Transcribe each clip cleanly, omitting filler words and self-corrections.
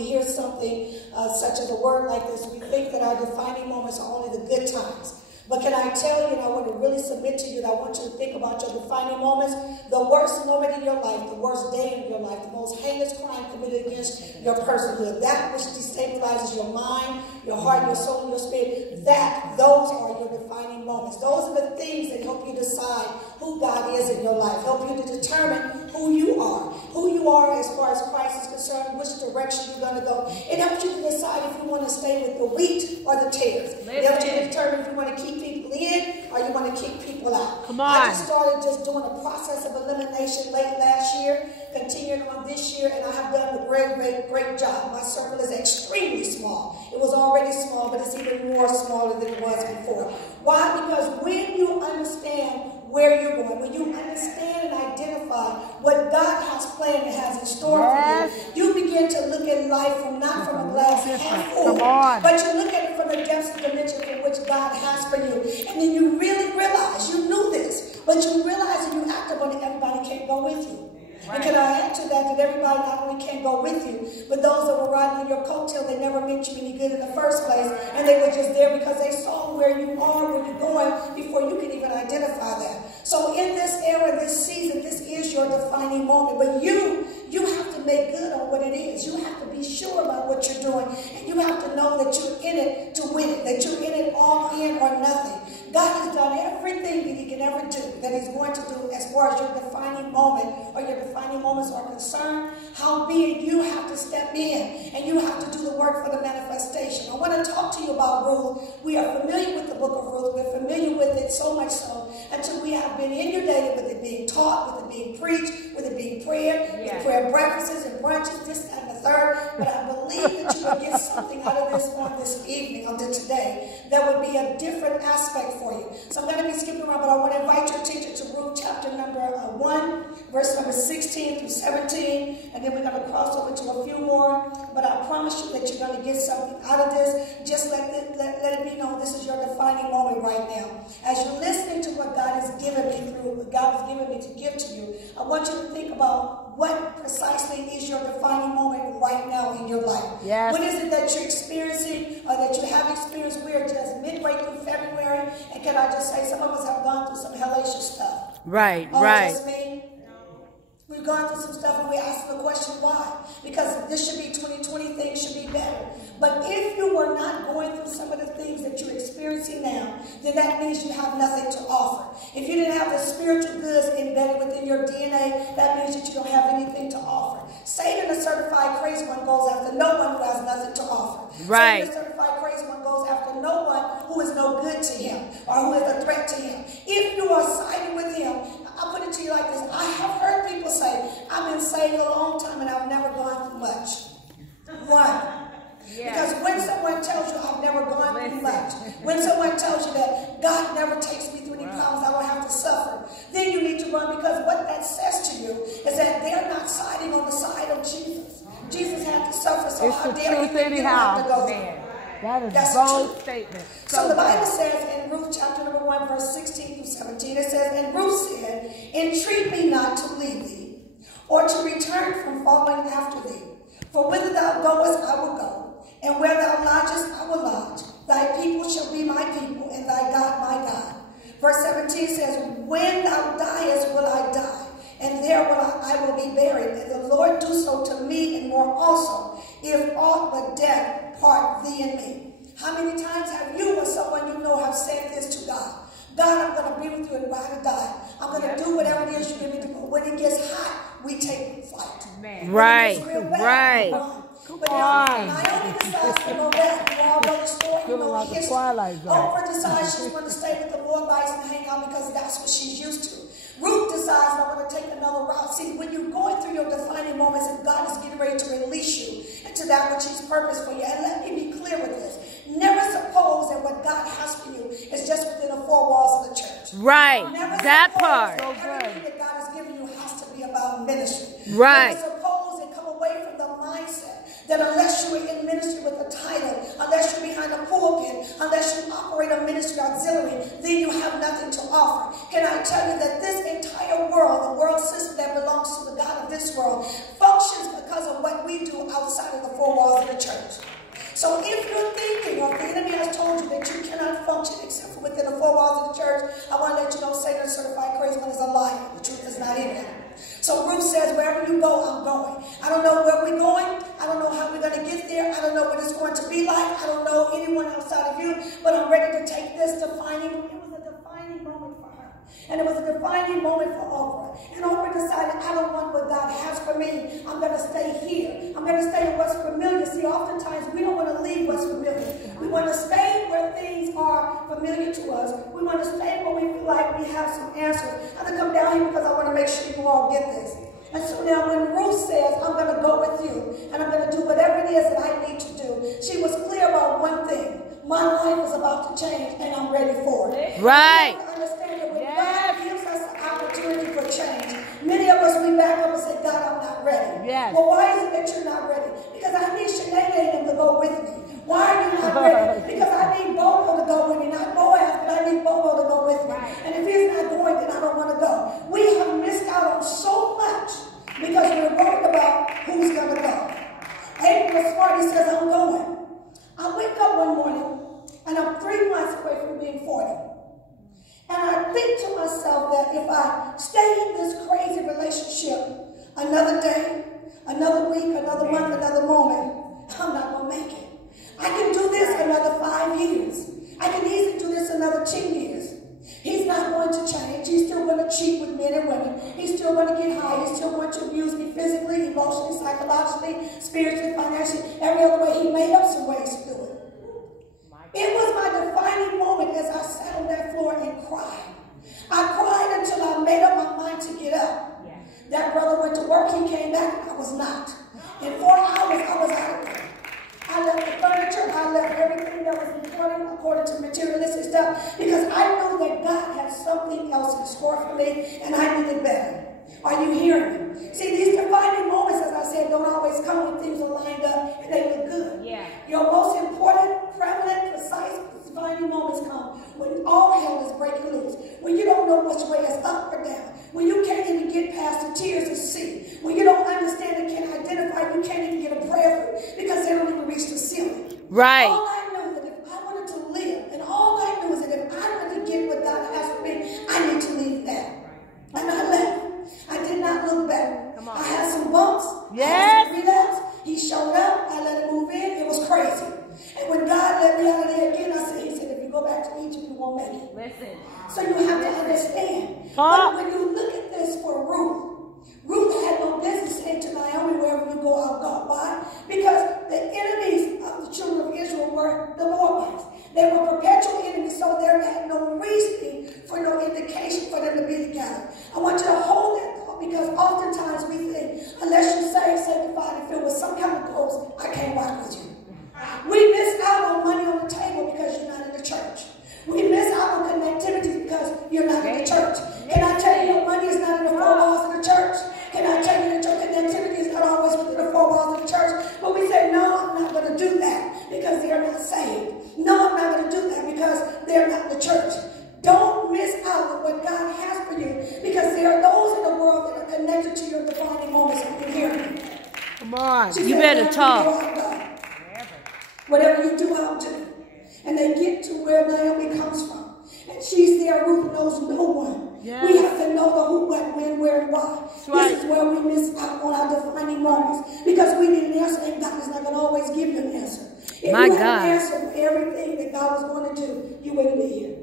We hear something such as a word like this, we think that our defining moments are only the good times. But can I tell you, and I want to really submit to you, that I want you to think about your defining moments, the worst moment in your life, the worst day in your life, the most heinous crime committed against your personhood, that which destabilizes your mind, your heart, your soul, and your spirit, those are your defining moments. Those are the things that help you decide who God is in your life, help you to determine who you are as far as Christ is concerned, which direction you're going to go. It helps you to decide if you want to stay with the wheat or the tares. It helps you to determine if you want to keep people in or you want to keep people out. Come on. I just started doing a process of elimination late last year, continuing on this year, and I have done a great job. My circle is extremely small. It was already small, but it's even more smaller than it was before. Why? Because when you understand where you're going, when you understand and identify what God has planned and has in store for you, you begin to look at life not from a glass half full, but you look at it from the depths of dimension in which God has for you. And then you really realize, you knew this, but you realize that you acted on it, everybody can't go with you. Right. And can I add to that everybody not only can't go with you, but those that were riding on your coattail, they never meant you any good in the first place, and they were just there because they saw where you are, where you're going, before you could even identify that. So in this era, this season, this is your defining moment, but you have to make good on what it is. You have to be sure about what you're doing, and you have to know that you're in it to win it, that you're in it all in or nothing. God has done everything that he can ever do, that he's going to do as far as your defining moment or your defining moments are concerned. Howbeit, you have to step in and you have to do the work for the manifestation. I want to talk to you about Ruth. We are familiar with the book of Ruth. We're familiar with it so much so until we have been inundated with it being taught, with it being preached, with it being prayer, with prayer breakfasts and brunches, this and the third. But I believe that you will get something out of this on this evening, on today, that would be a different aspect for you. So I'm going to be skipping around, but I want to invite your attention to Ruth chapter number 1, verse number 16 through 17, and then we're going to cross over to a few more. But I promise you that you're going to get something out of this. Just let it be known this is your defining moment right now. As you're listening to what God has given me what God has given me to give to you, I want you to think about what precisely is your defining moment right now in your life. Yes. What is it that you're experiencing or that you have experienced? We're just midway through February, and can I just say some of us have gone through some hellacious stuff. Right, right. Just me? We've gone through some stuff and we ask the question why. Because this should be 2020, things should be better. But if you were not going through some of the things that you're experiencing now, then that means you have nothing to offer. If you didn't have the spiritual goods embedded within your DNA, that means that you don't have anything to offer. Satan, the certified crazy one, goes after no one who has nothing to offer. Right. Satan, the certified crazy one, goes after no one who is no good to him or who is a threat to him. If you are siding with him, I'll put it to you like this. I have heard people say, I've been saved a long time and I've never gone through much. Why? Because when someone tells you I've never gone through much, when someone tells you that God never takes me through any problems, I don't have to suffer, then you need to run, because what that says to you is that they're not siding on the side of Jesus. Jesus had to suffer, so how dare you think you have to go through? That is a bold statement. So the Bible says in Ruth chapter number 1, verse 16 through 17, it says, and Ruth said, entreat me not to leave thee, or to return from following after thee. For whither thou goest, I will go, and where thou lodgest, I will lodge. Thy people shall be my people, and thy God my God. Verse 17 says, when thou diest will I die, and there I will be buried. And the Lord do so to me, and more also, if aught but death part thee and me. How many times have you or someone you know have said this to God? God, I'm going to be with you and ride or die. I'm going to do whatever it is you give me to do. When it gets hot, we take flight. Right, right. But Naomi decides to go back. You all know the story. You know the history. Oprah decides she's going to stay with the Moabites and hang out because that's what she's used to. Ruth decides I want to take another route. See, when you're going through your defining moments and God is getting ready to release you into that which he's purposed for you. And let me be clear with this. Never suppose that what God has for you is just within the four walls of the church. Right. Never that part. So everything that God has given you has to be about ministry. Right. Never suppose and come away from the mindset that unless you are in ministry with a title, unless you're behind a pulpit, unless you operate a ministry auxiliary, then you have nothing to offer. Can I tell you that this entire world, the world system that belongs to the God of this world, functions because because of what we do outside of the four walls of the church. So if you're thinking, or if the enemy has told you that you cannot function except for within the four walls of the church, I want to let you know Satan, certified crazy one, is a liar. The truth is not in him. So Ruth says, wherever you go, I'm going. I don't know where we're going. I don't know how we're going to get there. I don't know what it's going to be like. I don't know anyone outside of you, but I'm ready to take this defining. It was a defining moment for her. And it was a defining moment for Oprah. And Oprah decided, I don't want what God has for me. I'm going to stay here. I'm going to stay in what's familiar. See, oftentimes we don't want to leave what's familiar. We want to stay where things are familiar to us. We want to stay where we feel like we have some answers. I'm going to come down here because I want to make sure you all get this. And so now when Ruth says, I'm going to go with you, and I'm going to do whatever it is that I need to do, she was clear about one thing. My life is about to change, and I'm ready for it. Right. Understand that when God gives us an opportunity for change, many of us, we back up and say, God, I'm not ready. Yes. Well, why is it that you're not ready? Because I need Shanae and them to go with me. Why are you not ready? Because I need Bobo to go with me. Not Boaz, but I need Bobo to go with me. Right. And if he's not going, then I don't want to go. We have missed out on so much because we're worried about who's going to go. Abel was smart. He says, I'm going. I wake up one morning, and I'm 3 months away from being 40. And I think to myself that if I stay in this crazy relationship another day, another week, another month, another moment, I'm not going to make it. I can do this another 5 years. I can easily do this another 10 years. He's not going to change. He's still going to cheat with men and women. He's still going to get high. He's still going to abuse me physically, emotionally, psychologically, spiritually, financially, every other way. He made up some ways to do it. It was my defining moment as I sat on that floor and cried. I cried until I made up my mind to get up. That brother went to work. He came back. I was not. In 4 hours, I was out of there. I left the furniture. I left everything that was important according to materialistic stuff because I knew that God had something else in store for me and I needed better. Are you hearing me? See, these defining moments, as I said, don't always come when things are lined up and they look good. Yeah. Your most important, prevalent, precise, defining moments come when all hell is breaking loose, when you don't know which way is up or down, when you can't even get past the tears to see, when you don't understand and can't identify, you can't even get a prayer through because they don't even reach the ceiling. Right. All I knew is that if I wanted to live, and all I knew is that if I wanted to get what God has for me, I need to leave now. And I left. I did not look back. I had some bumps. Yes. I had some relapse. He showed up. I let him move in. It was crazy. And when God let me out of there again, he said, if you go back to Egypt, you won't make it. Listen. So you have to understand. But when you look at this for Ruth had no business saying to Naomi, wherever you go, I'll go. Why? Because the enemies of the children of Israel were the Moabites. They were perpetual enemies, so there had no reasoning for no indication for them to be together. I want you to hold that thought because oftentimes we think, unless you're saved, sanctified, and filled with some kind of ghost, I can't rock with you. We miss out on money on the table because you're not in the church. We miss out on connectivity because you're not in the church. Can I tell you that money is not in the four walls of the church? Can I tell you that your connectivity is not always within the four walls of the church? But we say, no, I'm not going to do that because they're not saved. No, I'm not going to do that because they're not in the church. Don't miss out on what God has for you because there are those in the world that are connected to your defining moments. You can hear me. Come on. You better talk. Whatever you do, I'll do. And they get to where Naomi comes from. And she's there. Ruth knows no one. Yes. We have to know the who, what, when, where, and why. Right. This is where we miss out on our defining moments. Because we need an answer, and God is not going to always give you an answer. If you had an answer for everything that God was going to do, you wouldn't be here.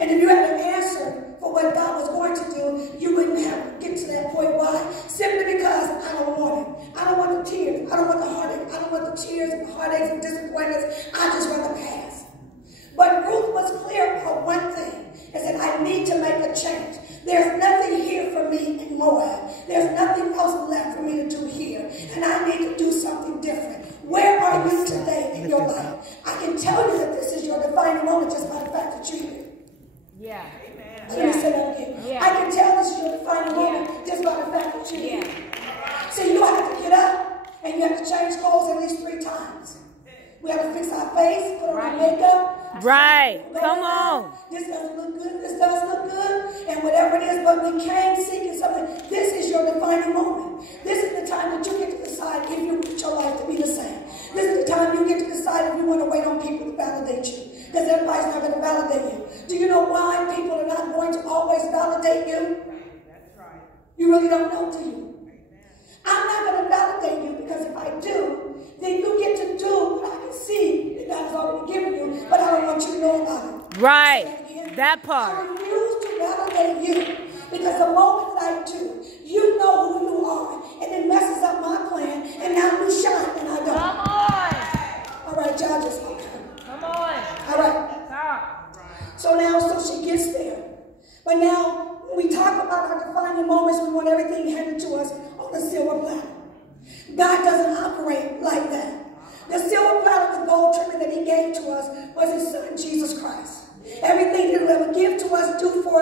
And if you had an answer for what God was going to do, you wouldn't have to get to that point. Why? Simply because I don't want it. I don't want the tears. I don't want the heartache. I don't want the tears and the heartaches and disappointments. I just want to pass. But Ruth was clear about one thing. Is that I need to make a change. There's nothing here for me in Moab. There's nothing else left for me to do here. And I need to do something different. Where are you today in your life? I can tell you that this is your defining moment just by the fact that you're here. Yeah. Let me say that again. Yeah. I can tell this is your defining moment just by the fact that you're here. See, you have to get up and you have to change clothes at least 3 times. We have to fix our our face, put on our makeup. Right. Come on. This doesn't look good. This does look good. And whatever it is, but we came seeking something. This is your defining moment. This is the time that you get to decide if you want your life to be the same. This is the time you get to decide if you want to wait on people to validate you. Because everybody's not going to validate you. Do you know why people are not going to always validate you? That's right. You really don't know, do you? I'm not going to validate you because if I do, then you get to do what I can see that God has already given you, but I don't want you to know about it. Right. That I part. refuse to validate you because the moment that I do, you know who you are, and it messes up my plan, and now you shine and I don't. Come on. All right, y'all just okay. Come on. All right. Stop. So now, so she gets there. But now, when we talk about our defining moments, we want everything handed to us on a silver platter. God doesn't operate like that. The silver platter with gold trimming that he gave to us was his son, Jesus Christ. Everything he would ever give to us, do for us.